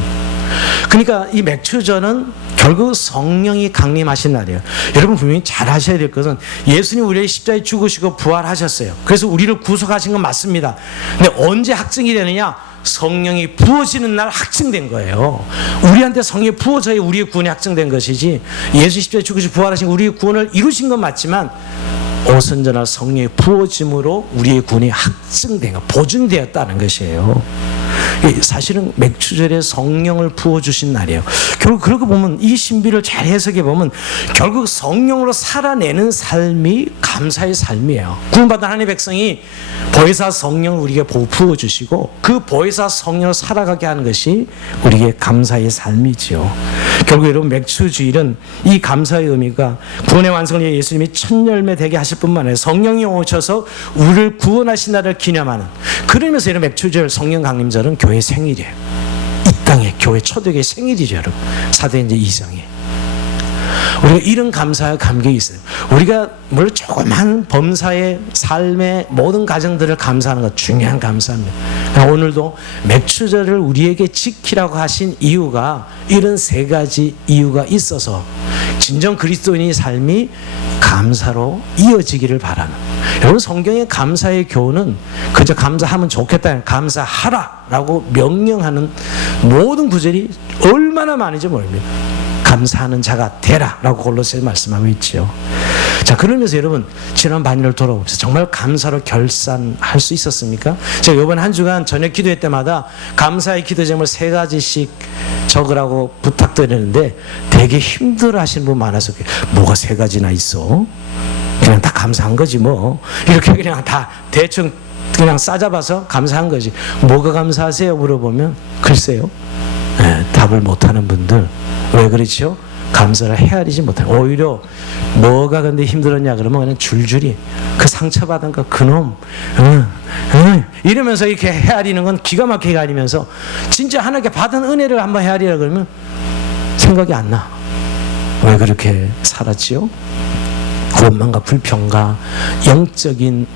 그러니까 이 맥추절은 결국 성령이 강림하신 날이에요. 여러분 분명히 잘 아셔야 될 것은 예수님 우리의 십자가에 죽으시고 부활하셨어요. 그래서 우리를 구속하신 건 맞습니다. 근데 언제 확증이 되느냐? 성령이 부어지는 날 확증된 거예요. 우리한테 성령이 부어져야 우리의 구원이 확증된 것이지, 예수 십자가에 죽으시고 부활하신 우리의 구원을 이루신 건 맞지만 오순절날 성령이 부어짐으로 우리의 구원이 확증된 거, 보증되었다는 것이에요. 사실은 맥추절에 성령을 부어주신 날이에요. 결국 그렇게 보면 이 신비를 잘 해석해 보면 결국 성령으로 살아내는 삶이 감사의 삶이에요. 구원받은 하나님의 백성이 보혜사 성령을 우리에게 부어주시고 그 보혜사 성령으로 살아가게 하는 것이 우리에게 감사의 삶이지요. 결국 여러분 맥추주일은 이 감사의 의미가 구원의 완성을 위해 예수님이 첫 열매 되게 하실 뿐만 아니라 성령이 오셔서 우리를 구원하신 날을 기념하는, 그러면서 이런 맥추절 성령 강림절은 교회 생일이에요. 이 땅에 교회 초대교회 생일이죠, 여러분. 사도행전 2장에. 우리가 이런 감사와 감격이 있어요. 우리가 물론 조그만 범사의 삶의 모든 가정들을 감사하는 것 중요한 감사입니다. 오늘도 맥추절을 우리에게 지키라고 하신 이유가 이런 세 가지 이유가 있어서 진정 그리스도인의 삶이 감사로 이어지기를 바라는. 여러분 성경의 감사의 교훈은 그저 감사하면 좋겠다, 감사하라 라고 명령하는 모든 구절이 얼마나 많은지 모릅니다. 감사하는 자가 되라 라고 골로새서 말씀하고 있죠. 자, 그러면서 여러분 지난 반년을 돌아봅시다. 정말 감사로 결산할 수 있었습니까? 제가 이번 한 주간 저녁 기도회 때마다 감사의 기도 제목을 3가지씩 적으라고 부탁드리는데 되게 힘들어 하시는 분 많아서 뭐가 3가지나 있어? 그냥 다 감사한 거지 뭐. 이렇게 그냥 다 대충 그냥 싸잡아서 감사한 거지. 뭐가 감사하세요? 물어보면 글쎄요. 네, 답을 못하는 분들. 왜 그렇죠? 감사를 헤아리지 못해요. 오히려 뭐가 근데 힘들었냐 그러면 그냥 줄줄이 그 상처받은 거 그놈 이러면서 이렇게 헤아리는 건 기가 막히게 헤아리면서 진짜 하나님께 받은 은혜를 한번 헤아리라 그러면 생각이 안 나. 왜 그렇게 살았지요? 원망과 불평과 영적인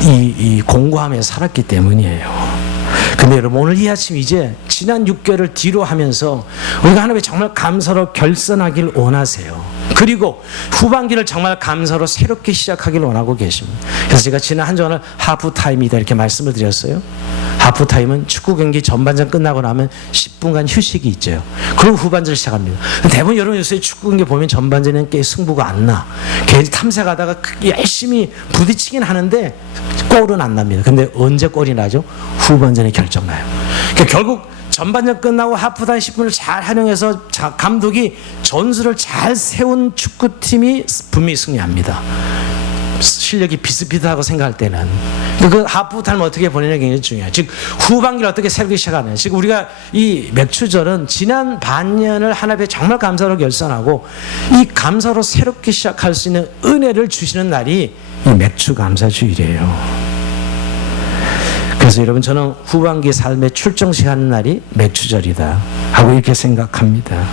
이 공고함에 살았기 때문이에요. 근데 여러분 오늘 이 아침 이제 지난 6개월을 뒤로 하면서 우리가 하나님께 정말 감사로 결산하길 원하세요. 그리고 후반기를 정말 감사로 새롭게 시작하길 원하고 계십니다. 그래서 제가 지난 한 주간을 하프타임이다 이렇게 말씀을 드렸어요. 하프타임은 축구 경기 전반전 끝나고 나면 10분간 휴식이 있죠. 그리고 후반전을 시작합니다. 대부분 여러분 요새 축구 경기 보면 전반전에는 꽤 승부가 안 나. 괜히 탐색하다가 열심히 부딪히긴 하는데 골은 안 납니다. 근데 언제 골이 나죠? 후반전에 결정나요. 그러니까 결국 전반전 끝나고 하프타임 10분을 잘 활용해서 감독이 전술을 잘 세운 축구팀이 분명히 승리합니다. 실력이 비슷비슷하고 생각할 때는. 그 하프타임을 어떻게 보내냐가 굉장히 중요해요. 즉 후반기를 어떻게 새롭게 시작하느냐. 지금 우리가 이 맥추절은 지난 반년을 하나님께 정말 감사로 결산하고 이 감사로 새롭게 시작할 수 있는 은혜를 주시는 날이 이 맥추 감사주일이에요. 그래서 여러분 저는 후반기 삶에 출정식하는 날이 맥추절이다 하고 이렇게 생각합니다.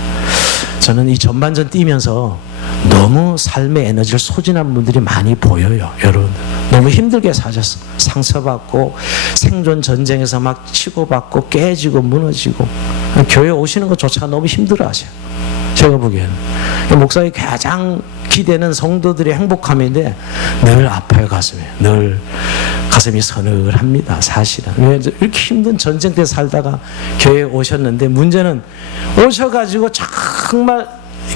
저는 이 전반전 뛰면서 너무 삶의 에너지를 소진한 분들이 많이 보여요. 여러분 너무 힘들게 사셨어. 상처받고 생존 전쟁에서 막 치고받고 깨지고 무너지고 교회 오시는 것조차 너무 힘들어 하세요. 제가 보기에는 목사의 가장 기대는 성도들의 행복함인데 늘 아파요. 가슴에 늘 가슴이 서늘합니다. 사실은 왜 이렇게 힘든 전쟁 때 살다가 교회에 오셨는데 문제는 오셔가지고 정말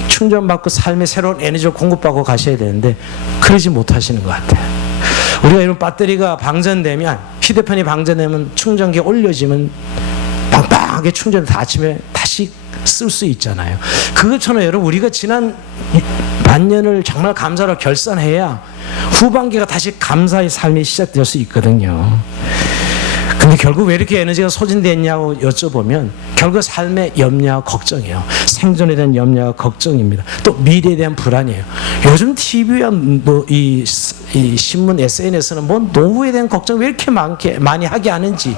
충전받고 삶의 새로운 에너지를 공급받고 가셔야 되는데 그러지 못하시는 것 같아요. 우리가 이런 배터리가 방전되면 휴대폰이 방전되면 충전기에 올려지면 빵빵하게 충전해서 아침에 다시 쓸 수 있잖아요. 그것처럼 여러분 우리가 지난 반년을 정말 감사로 결산해야 후반기가 다시 감사의 삶이 시작될 수 있거든요. 근데 근데 결국 왜 이렇게 에너지가 소진됐냐고 여쭤보면 결국 삶의 염려와 걱정이에요. 생존에 대한 염려와 걱정입니다. 또 미래에 대한 불안이에요. 요즘 TV와 이 신문, SNS는 노후에 대한 걱정 왜 이렇게 많이 하게 하는지,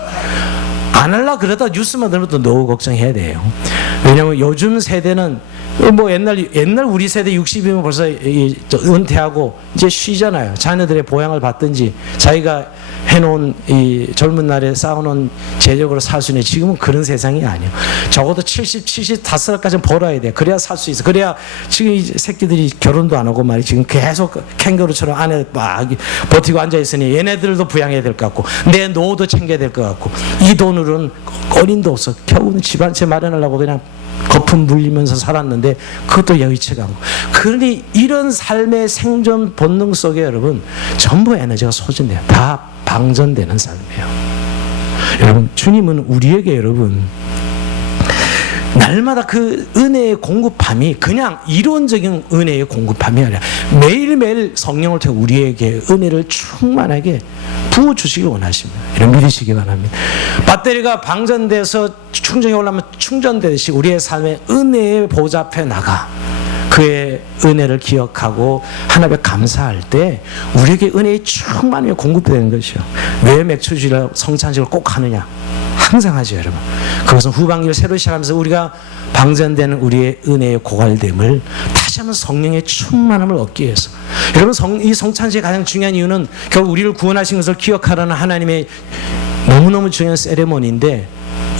안 하려 그러다 뉴스만 들으면 또 노후 걱정해야 돼요. 왜냐하면 요즘 세대는 옛날 우리 세대 60이면 벌써 은퇴하고 이제 쉬잖아요. 자녀들의 보양을 받든지 자기가 해놓은 이 젊은 날에 쌓아놓은 재력으로 살 수 있는, 지금은 그런 세상이 아니에요. 적어도 70, 75살까지는 벌어야 돼. 그래야 살 수 있어. 그래야 지금 이 새끼들이 결혼도 안 하고 말이야. 지금 계속 캥거루처럼 안에 막 버티고 앉아있으니 얘네들도 부양해야 될 것 같고 내 노후도 챙겨야 될 것 같고, 이 돈으로는 어림도 없어. 겨우는 집 한 채 마련하려고 그냥 거품 물리면서 살았는데 그것도 여의치가 않고. 그러니 이런 삶의 생존 본능 속에 여러분 전부 에너지가 소진돼요. 다 방전되는 삶이에요. 여러분, 주님은 우리에게 여러분 날마다 그 은혜의 공급함이 그냥 이론적인 은혜의 공급함이 아니라 매일매일 성령을 통해 우리에게 은혜를 충만하게 부어주시길 원하십니다. 이런 믿으시기 바랍니다. 배터리가 방전돼서 충전이 올라오면 충전되듯이 우리의 삶에 은혜의 보좌 앞에 나가 그의 은혜를 기억하고 하나님께 감사할 때 우리에게 은혜의 충만히 공급되는 것이요. 왜 맥주주의를 성찬식을 꼭 하느냐? 항상 하죠, 여러분. 그것은 후반기를 새로 시작하면서 우리가 방전되는 우리의 은혜의 고갈됨을 다시 한번 성령의 충만함을 얻기 위해서. 여러분, 이 성찬식의 가장 중요한 이유는 결국 우리를 구원하신 것을 기억하라는 하나님의 너무너무 중요한 세레모니인데,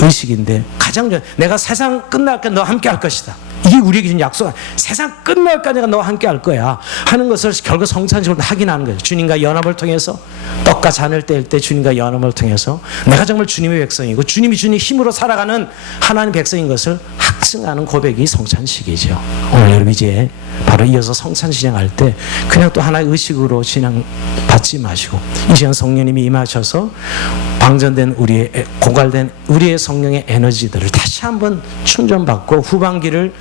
의식인데, 가장 중요한, 내가 세상 끝날 때 너와 함께 할 것이다. 이게 우리에게 준 약속. 세상 끝날까지 내가 너와 함께 할 거야 하는 것을 결국 성찬식으로 확인하는 거예요. 주님과 연합을 통해서, 떡과 잔을 뗄 때 주님과 연합을 통해서 내가 정말 주님의 백성이고 주님이 주님 힘으로 살아가는 하나님의 백성인 것을 확증하는 고백이 성찬식이죠. 오늘 여러분 이제 바로 이어서 성찬 진행할 때 그냥 또 하나의 의식으로 진행 받지 마시고, 이 시간 성령님이 임하셔서 방전된 우리의 고갈된 우리의 성령의 에너지들을 다시 한번 충전받고 후반기를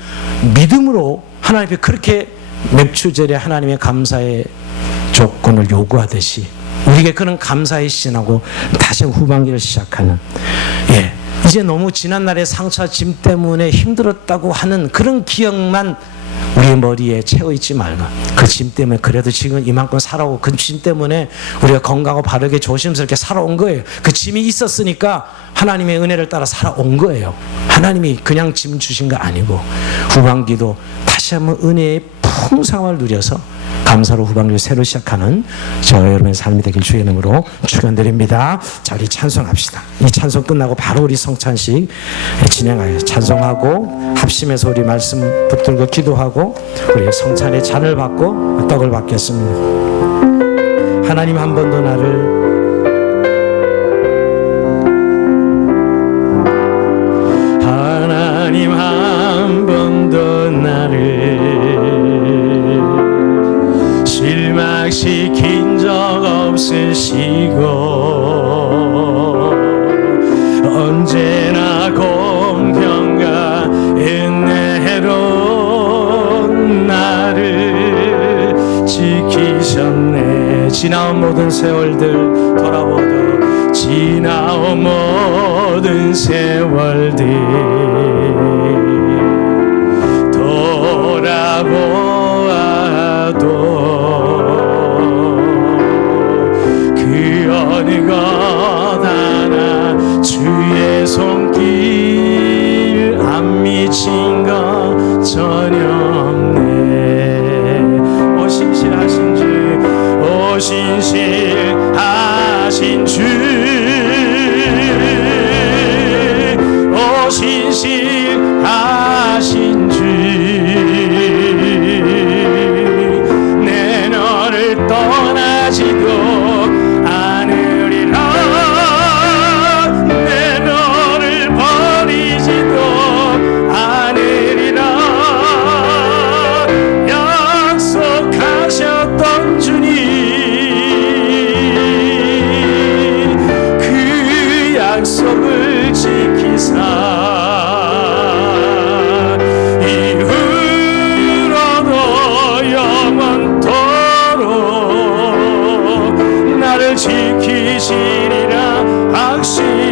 믿음으로 하나님께 그렇게 맥주절에 하나님의 감사의 조건을 요구하듯이 우리에게 그런 감사의 신하고 다시 후반기를 시작하는, 이제 너무 지난날의 상처와 짐 때문에 힘들었다고 하는 그런 기억만 우리의 머리에 채워있지 말고, 그 짐 때문에 그래도 지금 이만큼 살아오고 그 짐 때문에 우리가 건강하고 바르게 조심스럽게 살아온 거예요. 그 짐이 있었으니까 하나님의 은혜를 따라 살아온 거예요. 하나님이 그냥 짐 주신 거 아니고, 후반기도 다시 한번 은혜의 풍성함을 누려서 감사로 후반기를 새로 시작하는 저와 여러분의 삶이 되길 주의 이름으로 축원드립니다. 자, 우리 찬송합시다. 이 찬송 끝나고 바로 우리 성찬식 진행하여 찬송하고 합심해서 우리 말씀 붙들고 기도하고 우리 성찬의 잔을 받고 떡을 받겠습니다. 하나님 한 번도 나를 한 번도 나를 실망시킨 적 없으시고 언제나 공평과 은혜로 나를 지키셨네. 지나온 모든 세월들 돌아보도 지나온 모든 세월들 돌아보아도 그 어느 것 하나 주의 손길 안 미친 것 전혀 없네. 오 신실하신 주, 오 신실하신 주, 오 신실하신 주, 내 너를 떠나지도 않으리라, 내 너를 버리지도 않으리라. 약속하셨던 주님, 그 약속을 지키사 지키시리라 확신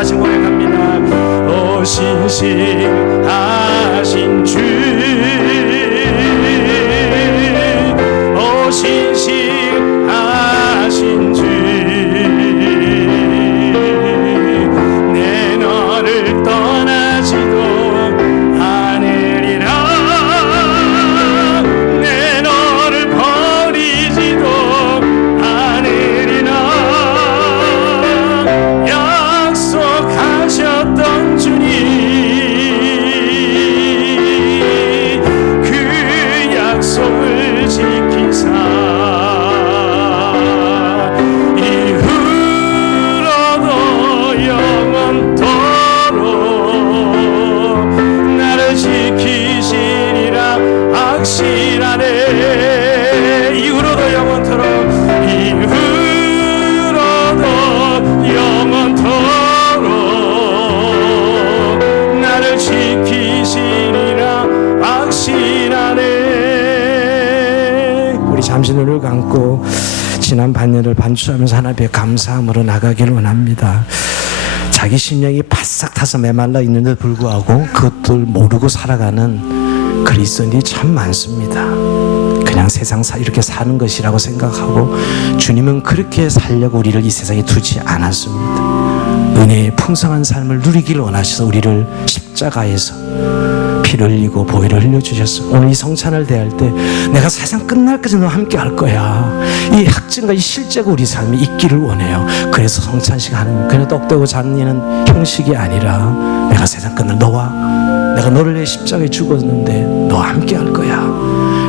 다시 고백합니다. 오 신실하신 주, 오 신실하신 주, 내 너를 떠나지도 않으리라, 내 너를 버리지도 않으리라. 약속하셨던 주님, 그 약속을 지키사 이후로도 영원토록 나를 지키시리라 확실하네. 이후로도 영원토록, 이후로도 영원토록 나를 지키시리라 확실하네. 우리 잠시 눈을 감고 지난 반년을 반추하면서 하나님 앞에 감사함으로 나가기를 원합니다. 자기 심령이 바싹 타서 메말라 있는데도 불구하고 그것들 모르고 살아가는 그리스도인이 참 많습니다. 그냥 세상 이렇게 사는 것이라고 생각하고, 주님은 그렇게 살려고 우리를 이 세상에 두지 않았습니다. 은혜의 풍성한 삶을 누리기를 원하셔서 우리를 십자가에서 피를 흘리고 보혈을 흘려주셨어. 오늘 이 성찬을 대할 때 내가 세상 끝날까지 너와 함께 할 거야, 이 확증과 이 실제가 우리 삶에 있기를 원해요. 그래서 성찬식 하는, 그냥 떡되고 잔니는 형식이 아니라 내가 세상 끝날 내가 너를 내 십자가에 죽었는데 너와 함께 할 거야.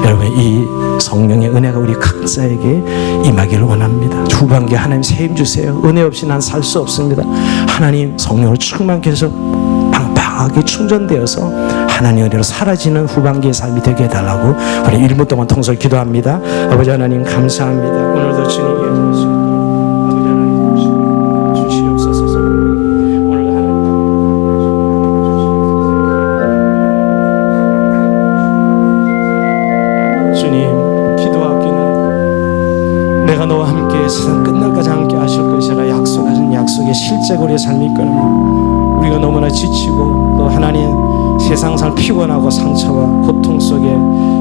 여러분, 이 성령의 은혜가 우리 각자에게 임하기를 원합니다. 후반기에 하나님 새 힘 주세요. 은혜 없이 난 살 수 없습니다. 하나님 성령으로 충만케 해서 팡팡하게 충전되어서 하나님의 은혜로 사라지는 후반기의 삶이 되게 해달라고 우리 1분 동안 통솔 기도합니다. 아버지 하나님 감사합니다. 오늘도 주님께 아버지 하나님 주시옵소서. 오늘 하나님 주님, 기도하기는 내가 너와 함께 세상 끝날까지 함께 하실 것이라 약속하신 약속의 실제가 우리의 삶이 있거든요. 우리가 너무나 지치고 또 하나님 세상 살 피곤하고 상처와 고통 속에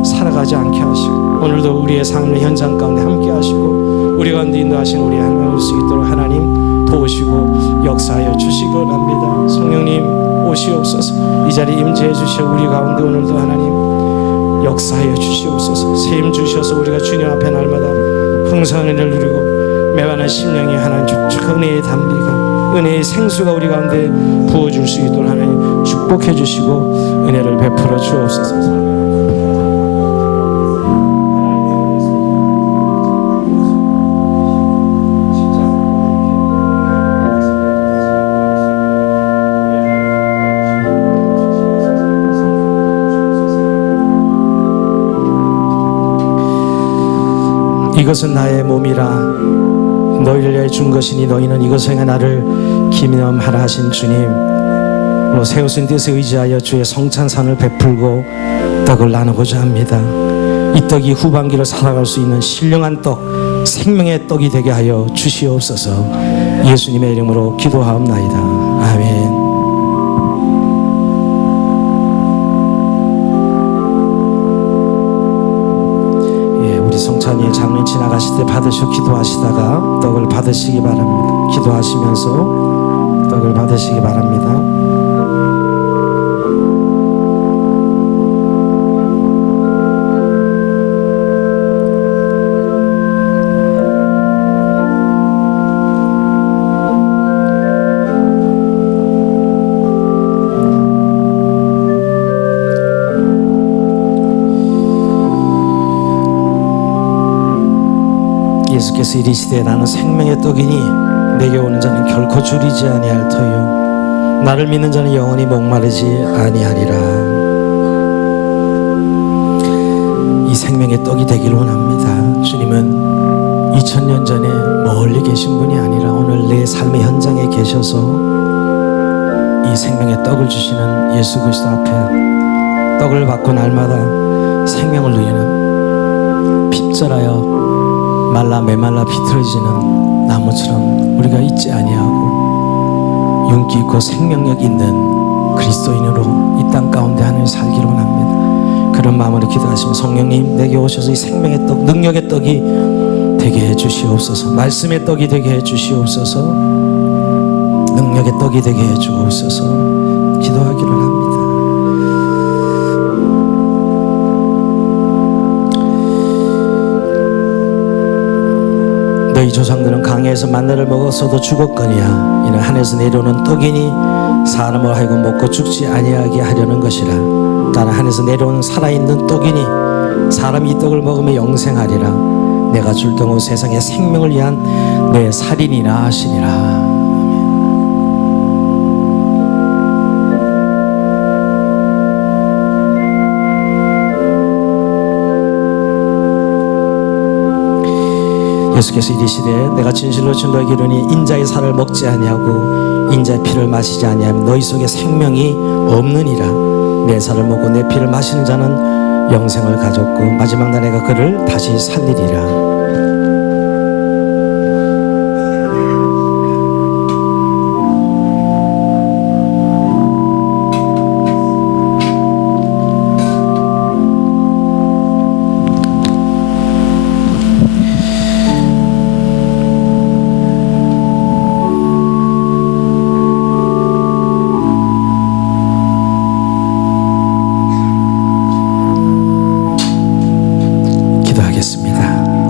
살아가지 않게 하시고, 오늘도 우리의 삶의 현장 가운데 함께 하시고 우리 가운데 인도하신 우리 하나님 올 수 있도록 하나님 도우시고 역사하여 주시기 원합니다. 성령님 오시옵소서. 이 자리에 임재해 주시어 우리 가운데 오늘도 하나님 역사하여 주시옵소서. 세임 주셔서 우리가 주님 앞에 날마다 풍성한 은혜를 누리고 매반한 심령이 하나님 촉촉한 은혜의 담비가, 은혜의 생수가 우리 가운데 부어줄 수 있도록 하나님 축복해 주시고 은혜를 베풀어 주옵소서. 이것은 나의 몸이라 너희를 위하여 준 것이니 너희는 이것을 행하 나를 기념하라 하신 주님, 세우신 뜻에 의지하여 주의 성찬산을 베풀고 떡을 나누고자 합니다. 이 떡이 후반기를 살아갈 수 있는 신령한 떡, 생명의 떡이 되게 하여 주시옵소서. 예수님의 이름으로 기도하옵나이다. 아멘. 성찬이 장로님 지나가실 때 받으시고 기도하시다가 떡을 받으시기 바랍니다. 기도하시면서 떡을 받으시기 바랍니다. 예수께서 이르시되 나는 생명의 떡이니 내게 오는 자는 결코 줄이지 아니할 터요 나를 믿는 자는 영원히 목마르지 아니하리라. 이 생명의 떡이 되기를 원합니다. 주님은 2000년 전에 멀리 계신 분이 아니라 오늘 내 삶의 현장에 계셔서 이 생명의 떡을 주시는 예수 그리스도 앞에 떡을 받고 날마다 생명을 누리는 핍절하여 말라 메말라 비틀어지는 나무처럼 우리가 있지 아니하고 윤기 있고 생명력 있는 그리스도인으로 이 땅 가운데 하늘 살기를 원합니다. 그런 마음으로 기도하시면 성령님 내게 오셔서 이 생명의 떡, 능력의 떡이 되게 해 주시옵소서. 말씀의 떡이 되게 해 주시옵소서. 능력의 떡이 되게 해 주옵소서. 기도하기를 합니다. 너희 조상들은 강야에서 만나를 먹었어도 죽었거니와 이는 하늘에서 내려오는 떡이니 사람을 하여금 먹고 죽지 아니하게 하려는 것이라. 나는 하늘에서 내려오는 살아있는 떡이니 사람이 이 떡을 먹으면 영생하리라. 내가 줄 떡은 세상의 생명을 위한 내 살인이라 하시니라. 예수께서 이르시되 내가 진실로 너희에게 이르니 인자의 살을 먹지 아니하고 인자의 피를 마시지 아니하면 너희 속에 생명이 없느니라. 내 살을 먹고 내 피를 마시는 자는 영생을 가졌고 마지막 날 내가 그를 다시 살리리라.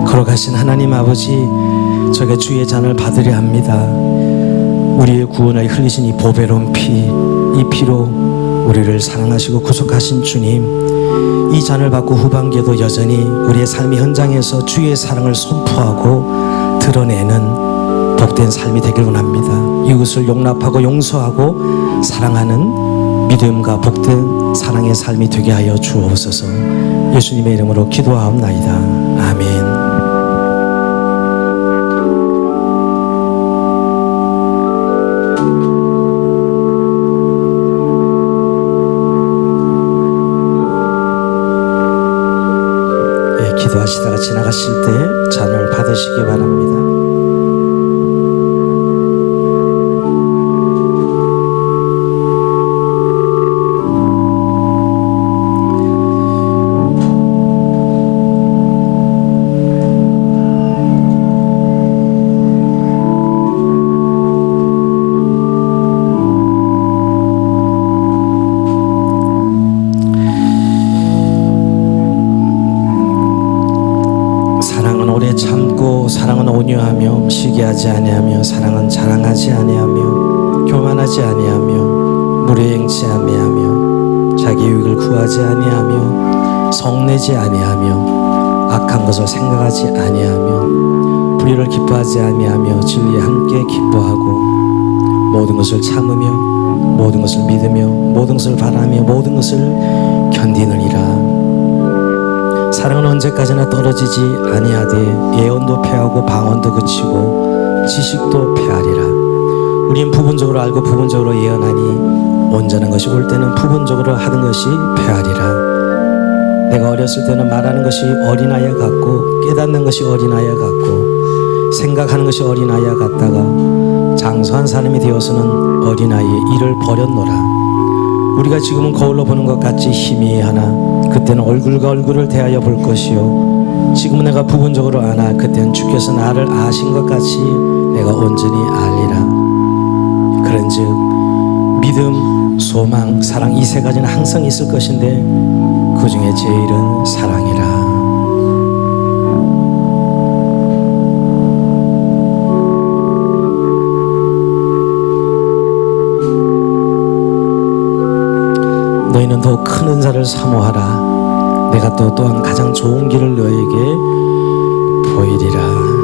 거룩하신 하나님 아버지, 저게 주의 잔을 받으려 합니다. 우리의 구원을 흘리신 이 보배로운 피, 이 피로 우리를 사랑하시고 구속하신 주님, 이 잔을 받고 후반기에도 여전히 우리의 삶의 현장에서 주의 사랑을 선포하고 드러내는 복된 삶이 되길 원합니다. 이웃을 용납하고 용서하고 사랑하는 믿음과 복된 사랑의 삶이 되게 하여 주옵소서. 예수님의 이름으로 기도하옵나이다. 아멘. 기도하시다가 지나가실 때 잔을 받으시기 바랍니다. 참고 사랑은 온유하며 시기하지 아니하며 사랑은 자랑하지 아니하며 교만하지 아니하며 무례 행치 아니하며 자기 유익을 구하지 아니하며 성내지 아니하며 악한 것을 생각하지 아니하며 불의를 기뻐하지 아니하며 진리에 함께 기뻐하고 모든 것을 참으며 모든 것을 믿으며 모든 것을 바라며 모든 것을 견디느니라. 사랑은 언제까지나 떨어지지 아니하되 예언도 패하고 방언도 그치고 지식도 패하리라. 우린 부분적으로 알고 부분적으로 예언하니 온전한 것이 올 때는 부분적으로 하는 것이 패하리라. 내가 어렸을 때는 말하는 것이 어린아이와 같고 깨닫는 것이 어린아이와 같고 생각하는 것이 어린아이와 같다가 장성한 사람이 되어서는 어린아이의 일을 버렸노라. 우리가 지금은 거울로 보는 것 같이 희미하나 그때는 얼굴과 얼굴을 대하여 볼 것이요 지금은 내가 부분적으로 아나 그때는 주께서 나를 아신 것 같이 내가 온전히 알리라. 그런즉 믿음, 소망, 사랑 이 세 가지는 항상 있을 것인데 그 중에 제일은 사랑이라. 너희는 더욱 큰 은사를 사모하라. 내가 또한 가장 좋은 길을 너희에게 보이리라.